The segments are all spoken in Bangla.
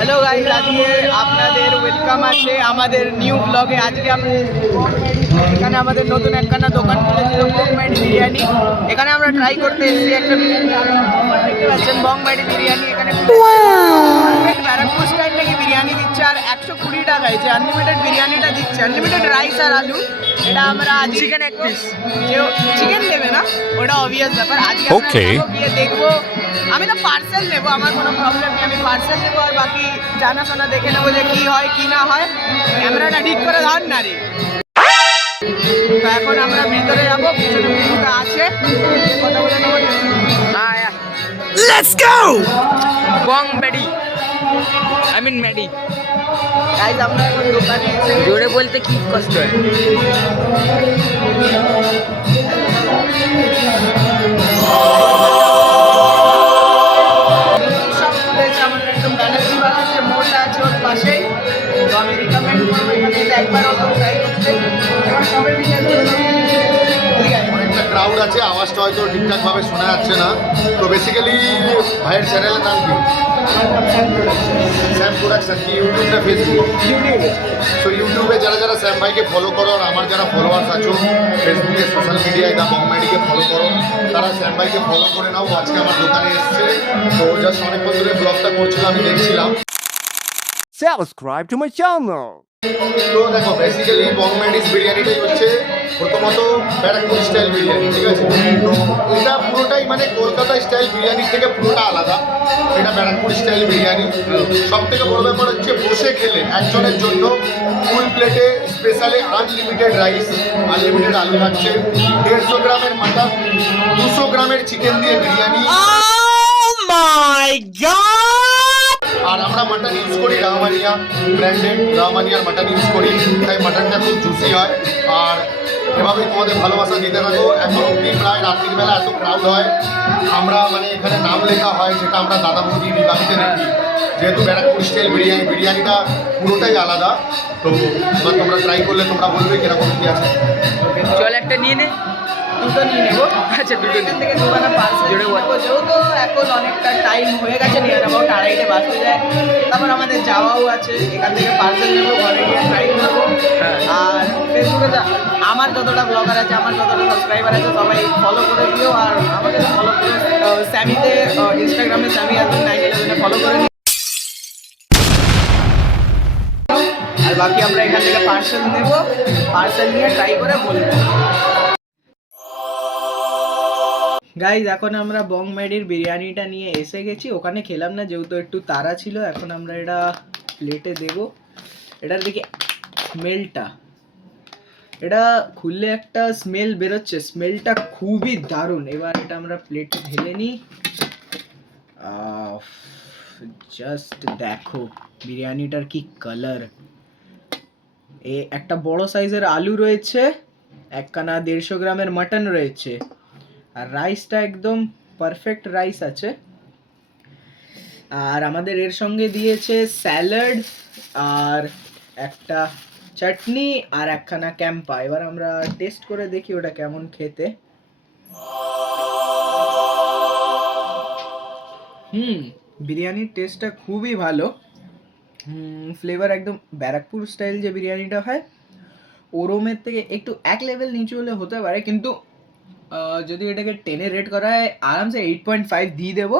হ্যালো গাইজ, আজকে আপনাদের ওয়েলকাম আছে আমাদের নিউ ব্লগে। আজকে আমরা এখানে আমাদের নতুন একখানা দোকান খুলেছিল বংমাইডি বিরিয়ানি। এখানে আমরা ট্রাই করতে এসেছি একটা দেখতে পাচ্ছেন বংমাইডি বিরিয়ানি। এখানে ব্যারাকপুর স্টাইল নাকি বিরিয়ানি দিচ্ছে, আর 120 টাকায় যে আনলিমিটেড বিরিয়ানিটা দিচ্ছে, আনলিমিটেড রাইস আর আলু। এটা আমরা চিকেন এক পিস, যে চিকেন দেবে না ওটা অবভিয়াস ব্যাপার। আজকে আমরা গিয়ে দেখবো। আমি তো পার্সেল নেবো, আমার কোনো প্রবলেম নেই, আমি পার্সেল নেবো আর বাকি জানাশোনা দেখে নেবো যে কী হয় কি না হয়। ক্যামেরাটা ঠিক করে ধর না রে। তো এখন আমরা ভিতরে যাবো, পিছনে পুকুরটা আছে, কথা বলে নেবো। Let's go! বংমাইডি I mean মেডি। গাইজ আমরা এখন দোকানে এসে জোরে বলতে কি কষ্ট হয়। সব খুলেছে আমাদের একদম ব্যানার্জি বাগান যে মোড়টা আছে ওর পাশেই। তো আমি রিকমেন্ড করবো এখানে এসে একবার অত ট্রাই করতে। এবার সবাই মিলে অনেকটা ক্রাউড আছে, আওয়াজটা হয়তো ঠিকঠাকভাবে শোনা যাচ্ছে না। তো বেসিক্যালি ভাইয়ের চ্যানেলের নাম কি? Sam production. কি ইউটিউব না ফেসবুক? ইউটিউবে। সো ইউটিউবে যারা যারা স্যাম ভাইকে ফলো করো, আর আমার যারা ফলোয়ার্স আছো ফেসবুকে সোশ্যাল মিডিয়ায় দা বংমাইডিকে ফলো করো, তারা স্যাম ভাইকে ফলো করে নাও। আজকে আমার দোকানে এসছে, তো জাস্ট অনেকক্ষণ ধরে ব্লগটা করছিলাম, আমি দেখছিলাম। Subscribe to my channel. তো দেখো, বেসিক্যালি বংমাইডিস বিরিয়ানিটাই হচ্ছে প্রথমত ব্যারাকপুর স্টাইল বিরিয়ানি, ঠিক আছে? তো এটা পুরোটাই মানে কলকাতা স্টাইল বিরিয়ানির থেকে পুরোটা আলাদা। এটা ব্যারাকপুর স্টাইল বিরিয়ানি। সব থেকে বড় ব্যাপার হচ্ছে বসে খেলে একজনের জন্য ফুল প্লেটে স্পেশালি আনলিমিটেড রাইস, আনলিমিটেড আলু থাকছে, 150 গ্রামের মাটন, 200 গ্রামের চিকেন দিয়ে বিরিয়ানি। Oh my god! আর আমরা মাটন ইউজ করি রাহমানিয়া ব্র্যান্ডেড, রাহমানিয়ার মাটন ইউজ করি, তাই মাটনটা খুব জুসি হয়। আর এভাবেই তোমাদের ভালোবাসা দিতে থাকো। এখন অব্দি প্রায় রাত্রির বেলা এত ক্রাউড হয়, আমরা মানে এখানে নাম লেখা হয়, যেটা আমরা দাদা বৌদি বিবাহিতে দেখি। যেহেতু ব্যারাকপুর স্টাইল বিরিয়ানিটা পুরোটাই আলাদা। তো এবার তোমরা ট্রাই করলে তোমরা বলবে কিরকম কী আছে। চল একটা নিয়ে নে। দুটো নিয়ে নেবো। আচ্ছা, দুটো এখান থেকে দুখানা পার্সেল জোরে বল। নেবো, যেহেতু এখন অনেকটা টাইম হয়ে গেছে, নিয়ার অ্যাবাউট 2:30 বাজতে যায়। তারপর আমাদের যাওয়াও আছে, এখান থেকে পার্সেল নেবো, ঘরে গিয়ে ট্রাই করবো। আর ফেসবুকে আমার যতটা ব্লগার আছে, আমার যতটা সাবস্ক্রাইবার আছে, সবাই ফলো করে দিও। আর আমাকে ফলো করে স্যামিতে, ইনস্টাগ্রামে স্যামি আসবেন 911 ফলো করে নিও। আর বাকি আমরা এখান থেকে পার্সেল নেবো, পার্সেল নিয়ে ট্রাই করে বলবো। গাইজ, এখন আমরা বংমাইডির বিরিয়ানিটা নিয়ে এসে গেছি। ওখানে খেলাম না যেহেতু একটু তাড়া ছিল। এখন আমরা এটা প্লেটে দেব। এটার দিকে স্মেলটা, এটা খুললে একটা স্মেল বেরোচ্ছে, স্মেলটা খুবই দারুণ। এবার এটা আমরা প্লেটে ঢেলে নিই। জাস্ট দেখো বিরিয়ানিটার কি কালার। একটা বড় সাইজের আলু রয়েছে, একখানা 150 গ্রামের মাটন রয়েছে, আর রাইসটা একদম পারফেক্ট রাইস আছে। আর আমাদের এর সঙ্গে দিয়েছে স্যালাড আর একটা চাটনি আর একখানা ক্যাম্পা। এবার আমরা টেস্ট করে দেখি ওটা কেমন খেতে। বিরিয়ানির টেস্টটা খুবই ভালো। ফ্লেভার একদম ব্যারাকপুর স্টাইল যে বিরিয়ানিটা হয় ওরমের থেকে একটু এক লেভেল নিচু হলে হতে পারে, কিন্তু যদি এটাকে 10-এ রেট করা হয় আরামসে 8.5 দিয়ে দেবো।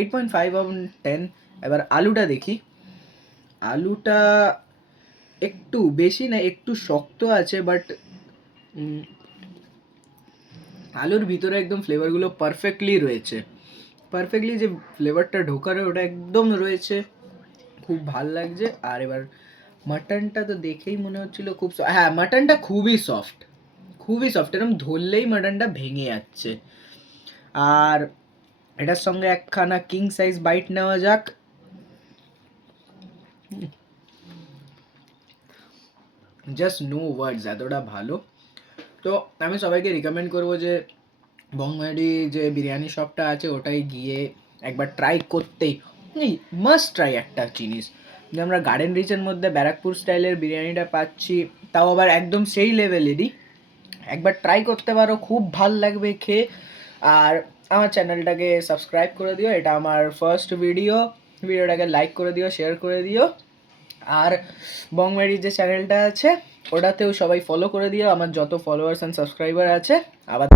8.5 অন 10। এবার আলুটা দেখি। আলুটা একটু বেশি না, একটু শক্ত আছে, বাট আলুর ভিতরে একদম ফ্লেভারগুলো পারফেক্টলি রয়েছে। পারফেক্টলি যে ফ্লেভারটা ঢোকার ওটা একদম রয়েছে, খুব ভাল লাগছে। আর এবার মাটনটা তো দেখেই মনে হচ্ছিল খুব হ্যাঁ, মাটনটা খুবই সফট, খুবই সফট, এরকম ধরলেই মাটনটা ভেঙে যাচ্ছে। আর এটার সঙ্গে একখানা কিং সাইজ বাইট নেওয়া যাক। জাস্ট নো ওয়ার্ডস, এতটা ভালো। তো আমি সবাইকে রিকমেন্ড করবো যে বংমাইডি যে বিরিয়ানি শপটা আছে ওটাই গিয়ে একবার ট্রাই করতেই, মাস্ট ট্রাই একটা জিনিস। যে আমরা গার্ডেন রিচের মধ্যে ব্যারাকপুর স্টাইলের বিরিয়ানিটা পাচ্ছি, তাও আবার একদম সেই লেভেলেরই। একবার ট্রাই করতে পারো, খুব ভাল লাগবে খেয়ে। আর আমার চ্যানেলটাকে সাবস্ক্রাইব করে দিও, এটা আমার ফার্স্ট ভিডিও। ভিডিওটাকে লাইক করে দিও, শেয়ার করে দিও। আর বংমেডির যে চ্যানেলটা আছে ওটাতেও সবাই ফলো করে দিও, আমার যত ফলোয়ার্স অ্যান্ড সাবস্ক্রাইবার আছে। আবার